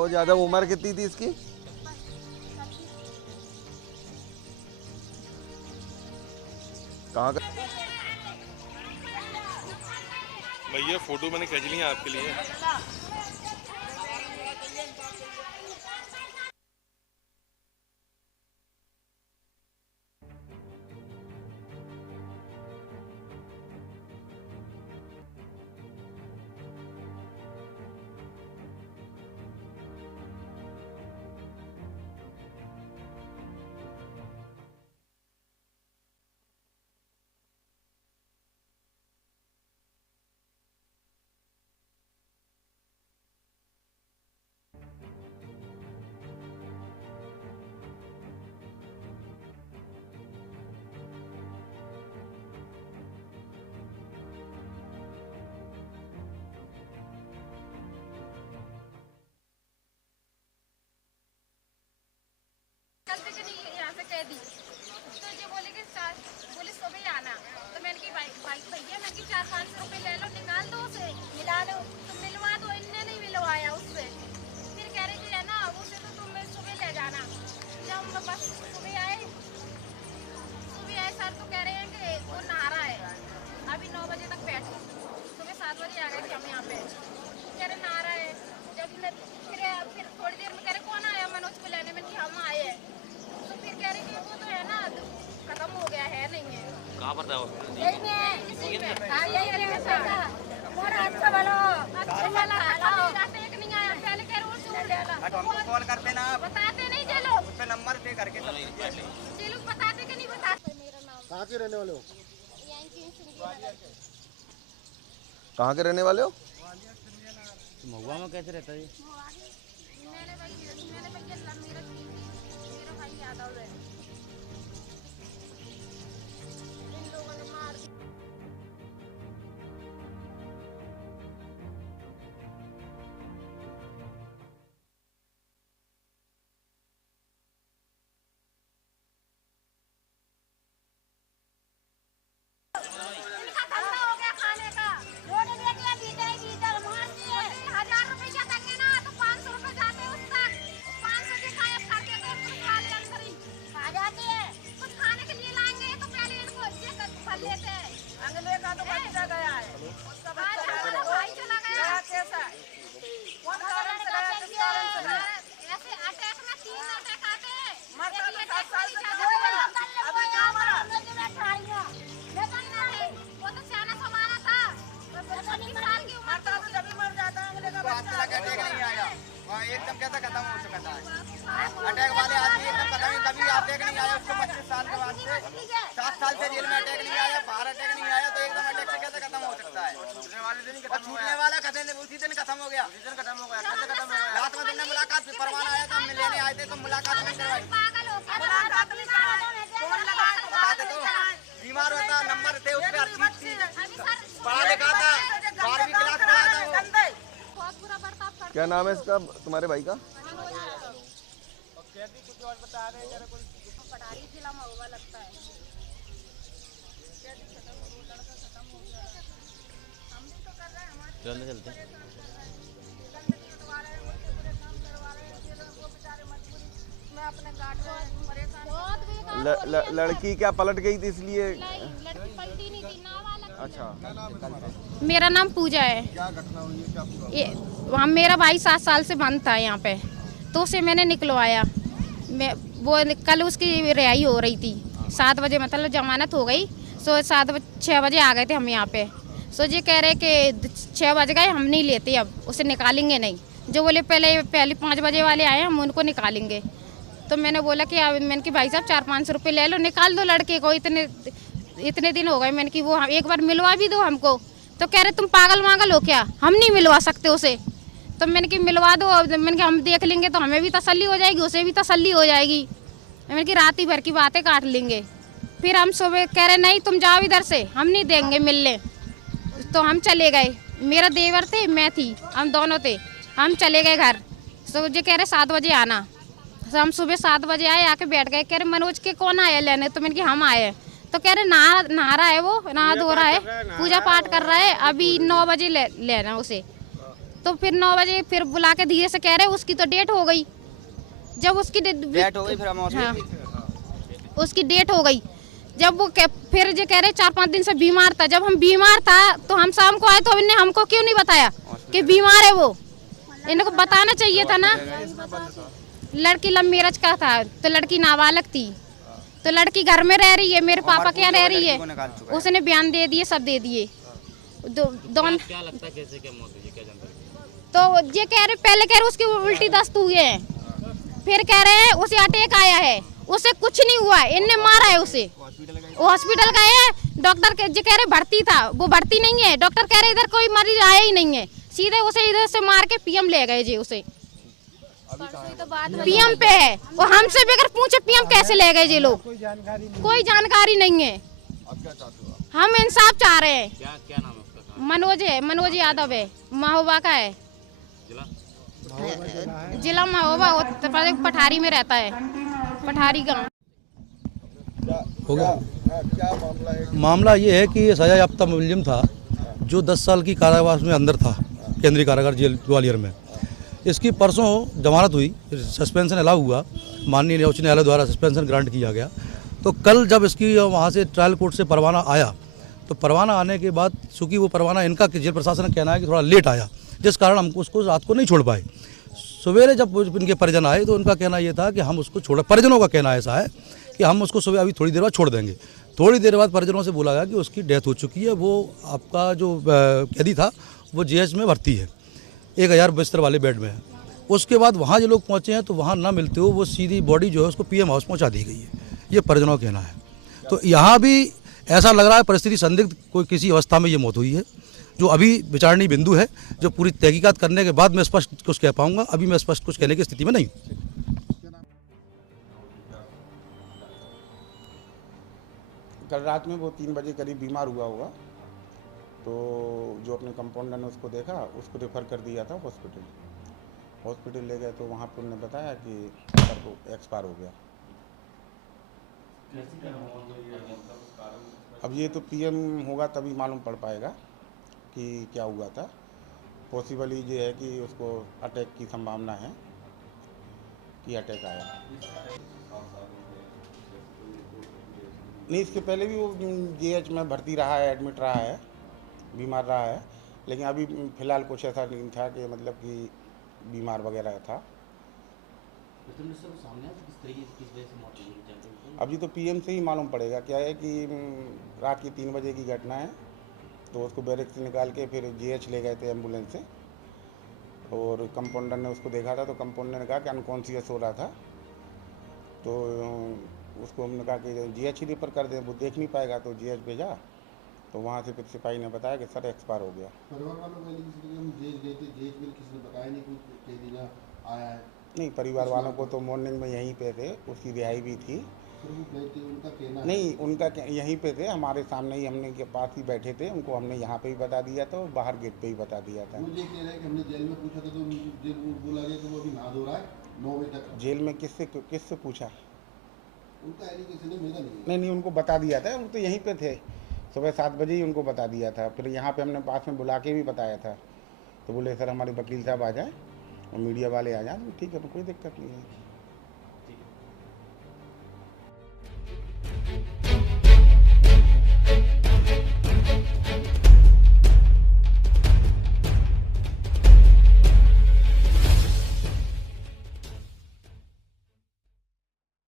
बहुत ज्यादा। उम्र कितनी थी इसकी? कहाँ का? भैया फोटो मैंने खींच ली है आपके लिए। तो ये बोले कि बोले सुबह आना, तो मैंने की भैया मैंने की 400-500 रुपए ले लो, निकाल दो उसे, मिला लो, तो मिलवा दो। इनने नहीं मिलवाया उससे। फिर कह रहे कि है ना उसे तो तुम सुबह ले जाना। जब हम बस सुबह आए सर तो कह रहे हैं कि वो नहा रहा है, अभी 9 बजे तक बैठो। सुबह 7 बजे आ गए थे हम यहाँ पे, कह रहे नहा रहा है। जब मैं फिर थोड़ी देर में कह रहे कौन आया मनोज को लेने में, कि हम आए हैं। तो फिर कह रही थी वो तो है ना खत्म हो गया है, नहीं है। कहाँ पर था वो? यही में हाँ यही मोरा अच्छा वाला बताते कि नहीं आया, पहले कह रोज हमको कॉल करते ना, बताते नहीं जे लोग, उस पे नंबर पे करके सब जे लोग बताते कि नहीं बताते। मेरा नाम कहाँ के रहने वाले हो? यहीं की कहाँ के रहने वाले हो? महुआ में कैसे रहता है? मैंने भाई मेरा भाई यादव है। इन लोगों ने मार इनका धंधा हो गया खाने का। रोड ले दिया भीतर मार दिए। 1000 रुपया देंगे ना तो 500 रुपए जाते उस तक। 500 के गायब करके तो खाली अंदर ही आ जाते हैं। कुछ खाने के लिए लाएंगे तो पहले इनको ये भर लेते हैं। अगले का तो बच्चा गया है, उसका बच्चा भाई चला गया। कैसा कौन कारण से गया, किस कारण से गया? ऐसे अटैक में 3 अटैक आते हैं। मरता तो 7 साल से अभी क्या मरा? वो तो सियाना समाना था, 25 साल की उम्र था, जब भी मर जाता अगले का बच्चा। अटैक नहीं आया, वहाँ एकदम कैसा खत्म हो सकता है। अटैक वाले आदमी एकदम खत्म, कभी अटैक नहीं आया उसको 25 साल के बाद से। 7 साल से जेल में अटैक नहीं आया, बाहर अटैक नहीं आया, तो एकदम अटैक से कैसे खत्म हो सकता है? छूटने वाला खत्म, उसी दिन खत्म हो गया। कैसे खत्म हो गया? रात में तुमने मुलाकात परवाना आया था, हम लेने आए थे तो मुलाकात नहीं करवाई। पागल हो गया, मुलाकात नहीं कराई, फोन लगाया तो बताते तो बीमार होता, नंबर थे उस पे, हर चीज थी, पढ़ा लिखा था, 12वीं क्लास पढ़ा था वो। बहुत बुरा बर्ताव करता क्या नाम है इसका, तुम्हारे भाई का? है। पटारी जिला महुआ लगता है। चलते चलते मैं अपने गार्ड से परेशान लड़की क्या पलट गई थी इसलिए? लड़की पलटी नहीं थी, नाबालग। अच्छा। मेरा नाम पूजा है। क्या घटना हुई है, क्या पूरा? वहाँ मेरा भाई 7 साल से बंद था यहाँ पे, तो उसे मैंने निकलवाया। वो कल उसकी रिहाई हो रही थी 7 बजे, मतलब जमानत हो गई। सो 6 बजे आ गए थे हम यहाँ पे। सो ये कह रहे कि 6 बज गए, हम नहीं लेते, अब उसे निकालेंगे नहीं। जो बोले पहले 5 बजे वाले आए, हम उनको निकालेंगे। तो मैंने बोला कि अब मैंने कि भाई साहब 400-500 रुपये ले लो, निकाल दो लड़के को, इतने दिन हो गए। मैंने कि वो एक बार मिलवा भी दो हमको। तो कह रहे तुम पागल वागल हो क्या, हम नहीं मिलवा सकते उसे। तो मैंने कि मिलवा दो, मैंने कि हम देख लेंगे तो हमें भी तसल्ली हो जाएगी, उसे भी तसल्ली हो जाएगी। मैंने कि रात ही भर की बातें काट लेंगे। फिर हम सुबह कह रहे नहीं तुम जाओ इधर से, हम नहीं देंगे मिलने। तो हम चले गए, मेरा देवर थे, मैं थी, हम दोनों थे। हम चले गए घर। तो ये कह रहे 7 बजे आना। तो हम सुबह 7 बजे आए, आके बैठ गए। कह रहे मनोज के कौन आया लेने? तो मैंने कि हम आए। तो कह रहे नहा रहा है, वो नहा धो रहा है, पूजा पाठ कर रहा है, अभी 9 बजे लेना उसे। तो फिर 9 बजे फिर बुला के धीरे से कह रहे उसकी तो डेट हो गई। जब उसकी डेट हो गई फिर हम हाँ, उसकी डेट हो गई। जब वो फिर जो कह रहे 4-5 दिन से बीमार था। जब हम बीमार था तो हम शाम को आए तो इन्हें हमको क्यों नहीं बताया कि बीमार है वो? इनको बताना चाहिए था ना। लड़की लव मैरिज का था तो लड़की नाबालग थी, तो लड़की घर में रह रही है, मेरे पापा के यहाँ रह रही है। उसने बयान दे दिए, सब दे दिए। दोनों क्या लगता है कैसे क्या मौत हुई, क्या जानकारी? तो ये कह रहे पहले कह रहे उसकी उल्टी दस्त हुई है, फिर कह रहे हैं उसे अटैक आया है, उसे कुछ नहीं हुआ, इनने मारा है उसे। वो हॉस्पिटल गए हैं, डॉक्टर जो कह रहे भर्ती था, वो भर्ती नहीं है। डॉक्टर कह रहे इधर कोई मरीज आया ही नहीं है, सीधे उसे इधर से मार के पीएम ले गए जी। उसे पीएम पे है और हमसे भी अगर पूछे पीएम कैसे ले गए जी लोग, कोई जानकारी नहीं है। हम इंसाफ चाह रहे हैं। क्या नाम है उसका? मनोज है, मनोज यादव है, महोबा का है, जिला महोबा, उत्तर प्रदेश पठारी में रहता है, पठारी गाँव। हो गया। मामला ये है कि ये सजा याफ्ता मुलजिम था जो 10 साल की कारावास में अंदर था, केंद्रीय कारागार जेल ग्वालियर में। इसकी परसों जमानत हुई, सस्पेंशन अलाउ हुआ, माननीय उच्च न्यायालय द्वारा सस्पेंशन ग्रांट किया गया। तो कल जब इसकी वहाँ से ट्रायल कोर्ट से परवाना आया, तो परवाना आने के बाद चूँकि वो परवाना इनका जेल प्रशासन का कहना है कि थोड़ा लेट आया, जिस कारण हम उसको रात को नहीं छोड़ पाए। सवेरे जब इनके परिजन आए तो उनका कहना ये था कि हम उसको छोड़, परिजनों का कहना ऐसा है कि हम उसको सुबह अभी थोड़ी देर बाद छोड़ देंगे। थोड़ी देर बाद परिजनों से बोला गया कि उसकी डेथ हो चुकी है, वो आपका जो कैदी था वो जीएच में भर्ती है, 1000 बिस्तर वाले बेड में है। उसके बाद वहाँ जो लोग पहुँचे हैं तो वहाँ ना मिलते हुए वो सीधी बॉडी जो है उसको पीएम हाउस पहुँचा दी गई है, ये परिजनों का कहना है। तो यहाँ भी ऐसा लग रहा है परिस्थिति संदिग्ध कोई किसी अवस्था में ये मौत हुई है, जो अभी विचारणीय बिंदु है, जो पूरी तहकीकात करने के बाद मैं स्पष्ट कुछ कह पाऊँगा। अभी मैं स्पष्ट कुछ कहने की स्थिति में नहीं। कल रात में वो 3 बजे करीब बीमार हुआ होगा, तो जो अपने कंपाउंडर ने उसको देखा, उसको रेफ़र कर दिया था हॉस्पिटल ले गए तो वहाँ पे उन्होंने बताया कि सर को एक्सपायर हो गया। अब ये तो पीएम होगा तभी मालूम पड़ पाएगा कि क्या हुआ था। पॉसिबल ये है कि उसको अटैक की संभावना है कि अटैक आया। नहीं, इसके पहले भी वो जीएच में भर्ती रहा है, एडमिट रहा है, बीमार रहा है, लेकिन अभी फ़िलहाल कुछ ऐसा नहीं था कि मतलब कि बीमार वगैरह था। अभी तो पीएम से ही मालूम पड़ेगा। क्या है कि रात की 3 बजे की घटना है, तो उसको बैरक से निकाल के फिर जीएच ले गए थे एम्बुलेंस से, और कंपाउंडर ने उसको देखा था तो कंपाउंडर ने कहा कि अनकॉन्शियस हो रहा था, तो उसको हमने कहा कि जीएच ही रेफर कर दें, वो देख नहीं पाएगा, तो जीएच भेजा। तो वहाँ से फिर सिपाही ने बताया कि सर एक्सपायर हो गया। परिवार वालों को जेल गए थे, जेल में किसी ने बताया नहीं कुछ कैदी आया है? नहीं, परिवार वालों को तो मॉर्निंग में यहीं पे थे, उसकी रिहाई भी थी। उनका कहना नहीं, उनका यहीं पे थे, हमारे सामने ही, हमने के पास ही बैठे थे, उनको हमने यहाँ पे ही बता दिया था, बाहर गेट पे ही बता दिया था। वो ये कह रहे हैं कि हमने जेल में पूछा था तो जेल बोला गया कि वो अभी नहा धो रहा है 9 बजे तक। जेल में किससे पूछा? उनका एलिगेशन है, मेरा नहीं। नहीं, उनको बता दिया था, वो तो यहीं पे थे, सुबह 7 बजे ही उनको बता दिया था। फिर यहाँ पे हमने पास में बुला के भी बताया था, तो बोले सर हमारे वकील साहब आ जाएं और मीडिया वाले आ जाएं। ठीक है, तो कोई दिक्कत नहीं है।